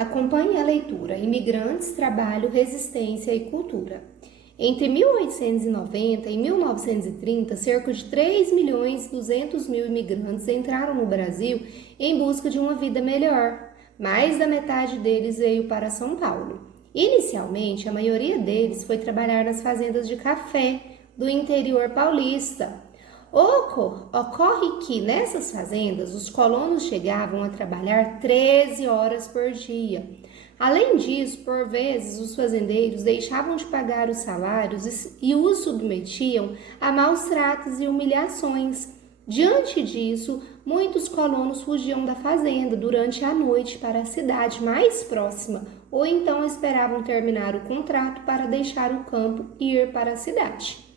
Acompanhe a leitura Imigrantes, Trabalho, Resistência e Cultura. Entre 1890 e 1930, cerca de 3.200.000 imigrantes entraram no Brasil em busca de uma vida melhor. Mais da metade deles veio para São Paulo. Inicialmente, a maioria deles foi trabalhar nas fazendas de café do interior paulista. Ocorre que nessas fazendas os colonos chegavam a trabalhar 13 horas por dia. Além disso, por vezes, os fazendeiros deixavam de pagar os salários e os submetiam a maus tratos e humilhações. Diante disso, muitos colonos fugiam da fazenda durante a noite para a cidade mais próxima, ou então esperavam terminar o contrato para deixar o campo e ir para a cidade.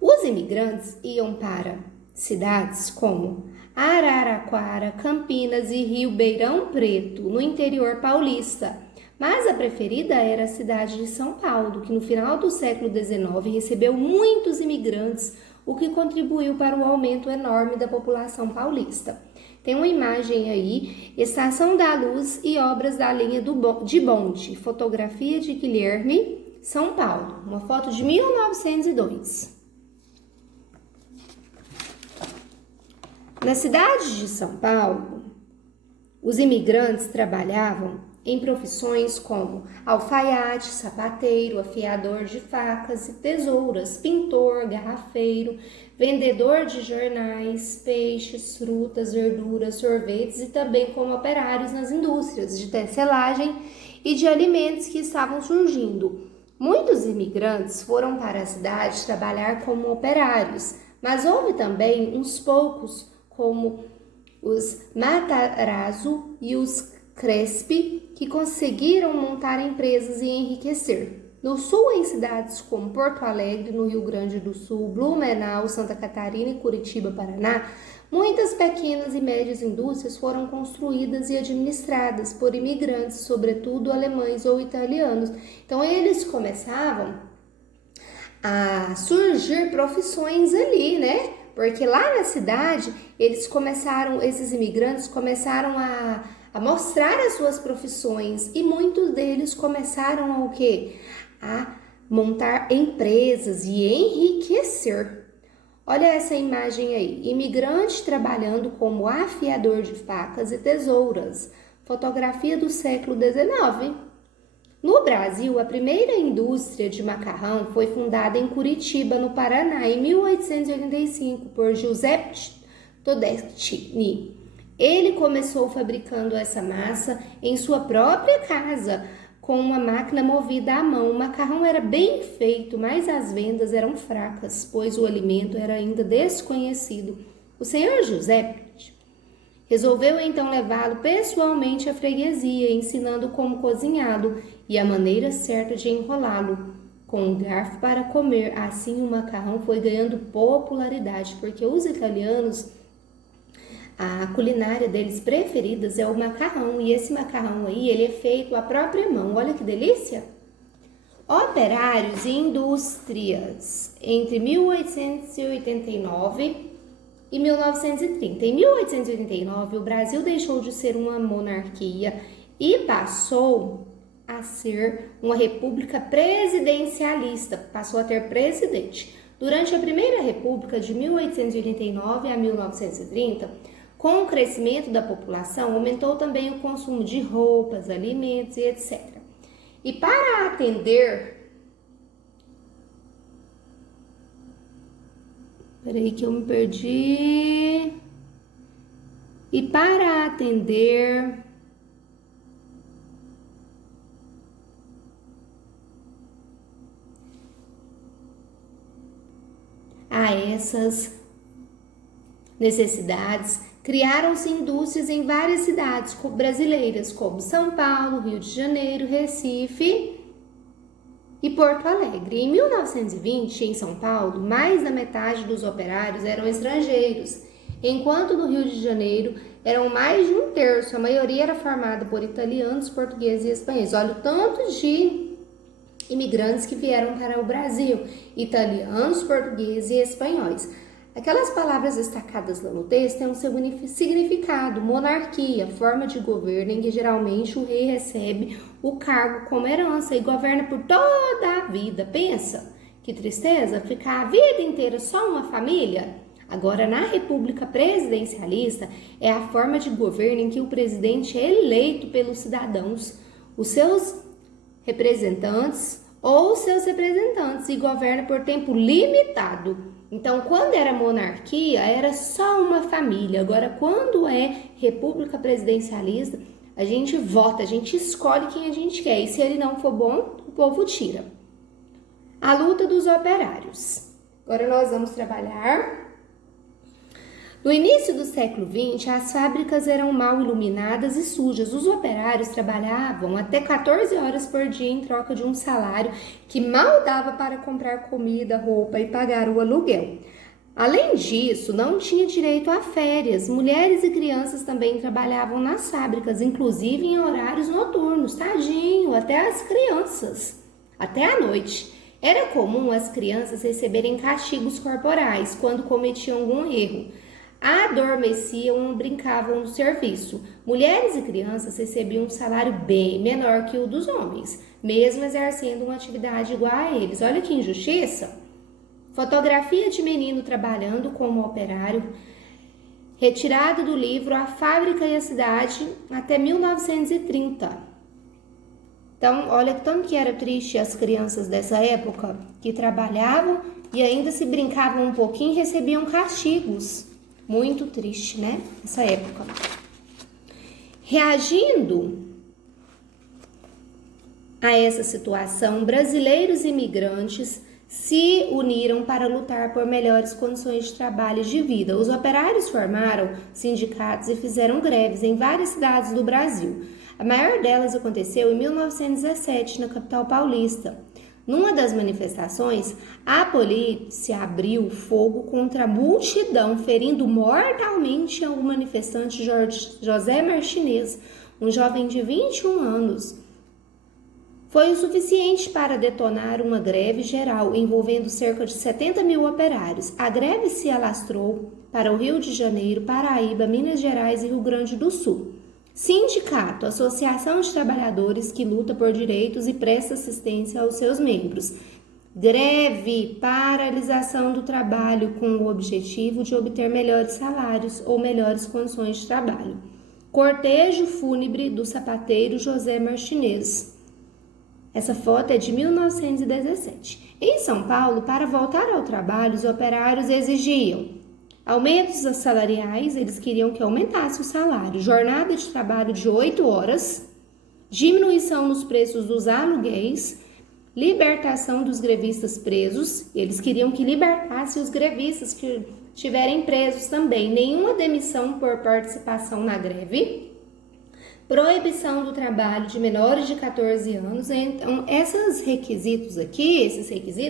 Os imigrantes iam para cidades como Araraquara, Campinas e Ribeirão Preto, no interior paulista, mas a preferida era a cidade de São Paulo, que no final do século XIX recebeu muitos imigrantes, o que contribuiu para o aumento enorme da população paulista. Tem uma imagem aí, Estação da Luz e obras da linha de bonde, fotografia de Guilherme, São Paulo, uma foto de 1902. Na cidade de São Paulo, os imigrantes trabalhavam em profissões como alfaiate, sapateiro, afiador de facas e tesouras, pintor, garrafeiro, vendedor de jornais, peixes, frutas, verduras, sorvetes e também como operários nas indústrias de tecelagem e de alimentos que estavam surgindo. Muitos imigrantes foram para a cidade trabalhar como operários, mas houve também uns poucos como os Matarazzo e os Crespi, que conseguiram montar empresas e enriquecer. No sul, em cidades como Porto Alegre, no Rio Grande do Sul, Blumenau, Santa Catarina e Curitiba, Paraná, muitas pequenas e médias indústrias foram construídas e administradas por imigrantes, sobretudo alemães ou italianos. Então, eles começavam a surgir profissões ali, né? Porque lá na cidade, esses imigrantes começaram a mostrar as suas profissões e muitos deles começaram a o quê? A montar empresas e enriquecer. Olha essa imagem aí, imigrante trabalhando como afiador de facas e tesouras, fotografia do século XIX. No Brasil, a primeira indústria de macarrão foi fundada em Curitiba, no Paraná, em 1885, por Giuseppe Todestini. Ele começou fabricando essa massa em sua própria casa, com uma máquina movida à mão. O macarrão era bem feito, mas as vendas eram fracas, pois o alimento era ainda desconhecido. O senhor Giuseppe resolveu então levá-lo pessoalmente à freguesia, ensinando como cozinhá-lo e a maneira certa de enrolá-lo com um garfo para comer. Assim o macarrão foi ganhando popularidade, porque os italianos, a culinária deles preferidas é o macarrão, e esse macarrão aí, ele é feito à própria mão. Olha que delícia! Operários e indústrias entre 1889 e 1930. Em 1889, o Brasil deixou de ser uma monarquia e passou a ser uma república presidencialista, passou a ter presidente. Durante a Primeira República, de 1889 a 1930, com o crescimento da população, aumentou também o consumo de roupas, alimentos e etc. E para atender... Peraí que eu me perdi. E para atender a essas necessidades, criaram-se indústrias em várias cidades brasileiras, como São Paulo, Rio de Janeiro, Recife e Porto Alegre. Em 1920, em São Paulo, mais da metade dos operários eram estrangeiros, enquanto no Rio de Janeiro eram mais de um terço. A maioria era formada por italianos, portugueses e espanhóis. Olha o tanto de imigrantes que vieram para o Brasil, italianos, portugueses e espanhóis. Aquelas palavras destacadas lá no texto têm um significado: monarquia, forma de governo em que geralmente o rei recebe o cargo como herança e governa por toda a vida. Pensa, que tristeza, ficar a vida inteira só uma família? Agora, na República Presidencialista, é a forma de governo em que o presidente é eleito pelos cidadãos, os seus representantes ou seus representantes, e governa por tempo limitado. Então, quando era monarquia, era só uma família. Agora, quando é república presidencialista, a gente vota, a gente escolhe quem a gente quer. E se ele não for bom, o povo tira. A luta dos operários. Agora nós vamos trabalhar. No início do século XX, as fábricas eram mal iluminadas e sujas. Os operários trabalhavam até 14 horas por dia em troca de um salário que mal dava para comprar comida, roupa e pagar o aluguel. Além disso, não tinha direito a férias. Mulheres e crianças também trabalhavam nas fábricas, inclusive em horários noturnos. Tadinho, até as crianças, até à noite. Era comum as crianças receberem castigos corporais quando cometiam algum erro. Adormeciam ou brincavam no serviço. Mulheres e crianças recebiam um salário bem menor que o dos homens, mesmo exercendo uma atividade igual a eles. Olha que injustiça! Fotografia de menino trabalhando como operário, retirada do livro A Fábrica e a Cidade, até 1930. Então, olha tanto que era triste as crianças dessa época, que trabalhavam e ainda se brincavam um pouquinho e recebiam castigos. Muito triste, né? Essa época. Reagindo a essa situação, brasileiros imigrantes se uniram para lutar por melhores condições de trabalho e de vida. Os operários formaram sindicatos e fizeram greves em várias cidades do Brasil. A maior delas aconteceu em 1917, na capital paulista. Numa das manifestações, a polícia abriu fogo contra a multidão, ferindo mortalmente o manifestante José Martinez, um jovem de 21 anos. Foi o suficiente para detonar uma greve geral, envolvendo cerca de 70 mil operários. A greve se alastrou para o Rio de Janeiro, Paraíba, Minas Gerais e Rio Grande do Sul. Sindicato, associação de trabalhadores que luta por direitos e presta assistência aos seus membros. Greve, paralisação do trabalho com o objetivo de obter melhores salários ou melhores condições de trabalho. Cortejo fúnebre do sapateiro José Martinez. Essa foto é de 1917. Em São Paulo, para voltar ao trabalho, os operários exigiam aumentos salariais, eles queriam que aumentasse o salário, jornada de trabalho de 8 horas, diminuição nos preços dos aluguéis, libertação dos grevistas presos, eles queriam que libertasse os grevistas que estiverem presos também, nenhuma demissão por participação na greve, proibição do trabalho de menores de 14 anos. Então, esses requisitos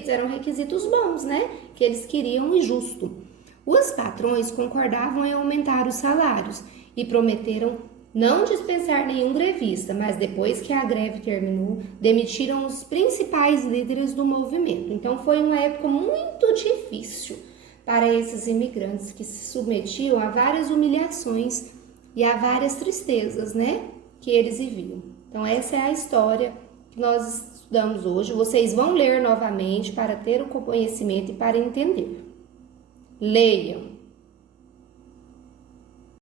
eram requisitos bons, né? Que eles queriam e justo. Os patrões concordavam em aumentar os salários e prometeram não dispensar nenhum grevista, mas depois que a greve terminou, demitiram os principais líderes do movimento. Então foi uma época muito difícil para esses imigrantes que se submetiam a várias humilhações e a várias tristezas, né, que eles viviam. Então essa é a história que nós estudamos hoje. Vocês vão ler novamente para ter o conhecimento e para entender. Leiam.